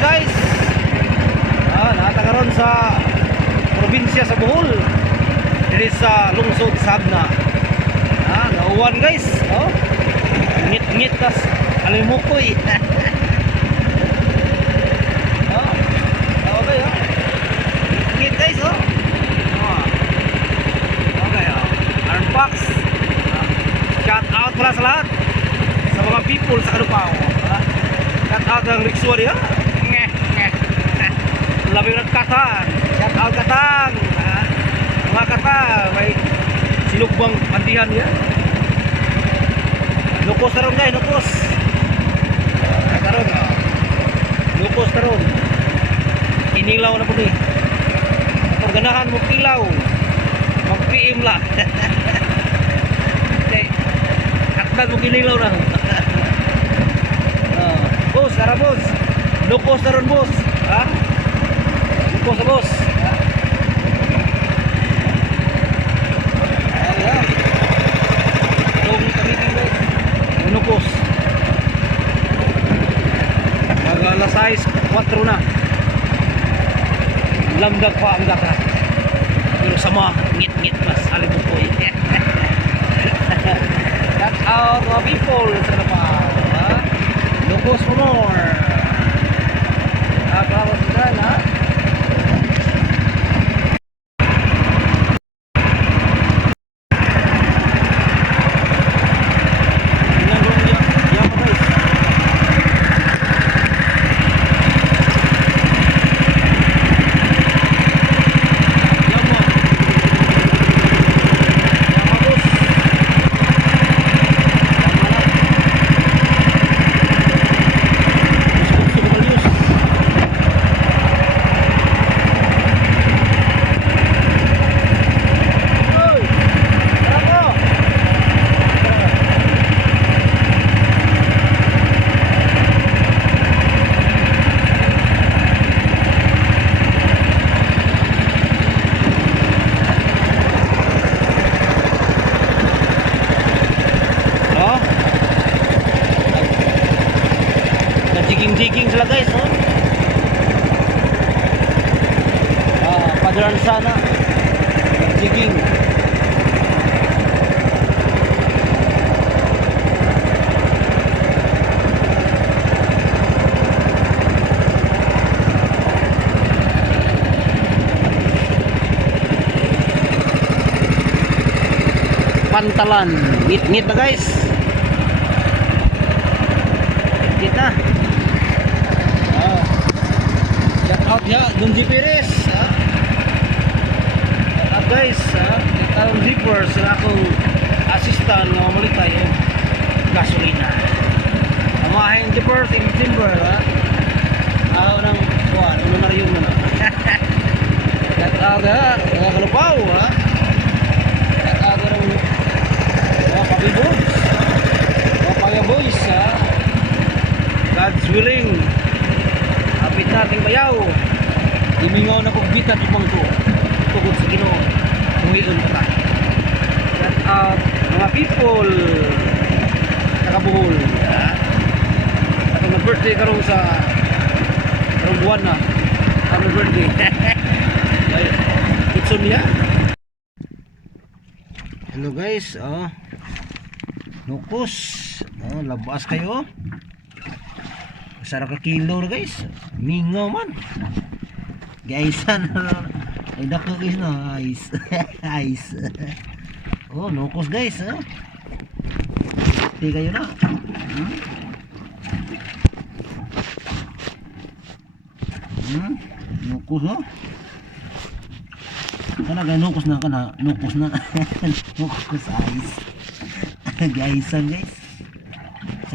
guys. Natagaron sa probinsya sa Bohol. Diri sa lungsod Sagna. Nauwan guys. Ngit-ngit tas alimukoy. Okay, ngit guys, okay, Iron Fox. Shout out pala sa lahat sa mga people sa Kalupaw. Shout out ng Rixua dia. Labing nagkatang. Shout out katang. Mga katang may sinugbang pandihan ya. Nukos taron guys, nukos. Taron. Nukos taron. Inilaw na po ni. Kapag ganahan mo kilaw, mag-PM lang. Aktan mo kinilaw na. Boss, tara boss. Nukos taron boss. Nukos sa boss. Nukos. Mag-alas 6:04 na. Lamdag pa ang daka. Pero sama, ngit-ngit mas alimukoy. Shout out mga people sa Kalupaw. Nukos for more. Nakakawas dyan jigging sila guys, padaran sana jigging. Pantalan, ngit-ngit na guys, ngit na. Shout out ya, Donji Perez. Shout out guys, Talon Zippers na akong assistant na mamalitay yung gasolina. Amahin Zippers in timber, ako ng buwan, ano na rin na. Shout out mga Kalupaw, shout out ng mga Pabiboys, mga Payaboys, God's willing. Kapit nating bayaw. Imingaw na kong bitat ipang ito. Tugod sa Ginoo. Muhiyon ka tayo. Shout out mga people sa Kabuhol. Atong nag-birthday karong sa karong buwan na. Happy birthday. Kitson niya. Hello guys. Nukos. Labas kayo. Sarap ka kilo na guys. Mingaw man. Gaisan. Ay dako guys na. Ice. Ice. Nukos guys. Hindi kayo na. Nukos Kana gaya nukos na. Nukos na. Nukos ice. Gaisan guys.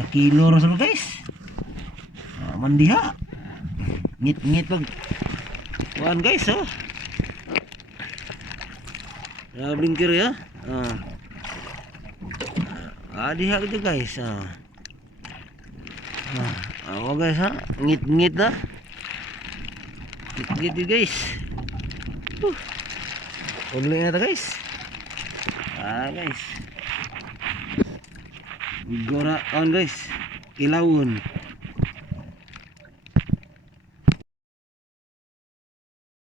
Sa kilo rasol guys. Mandiha. Ngit-ngit pag kuan guys, blinker ya. Diha gitu guys. Guys, ngit-ngit na. Ngit-ngit guys. Only na ta guys. Guys. Gora on guys. Kilawon.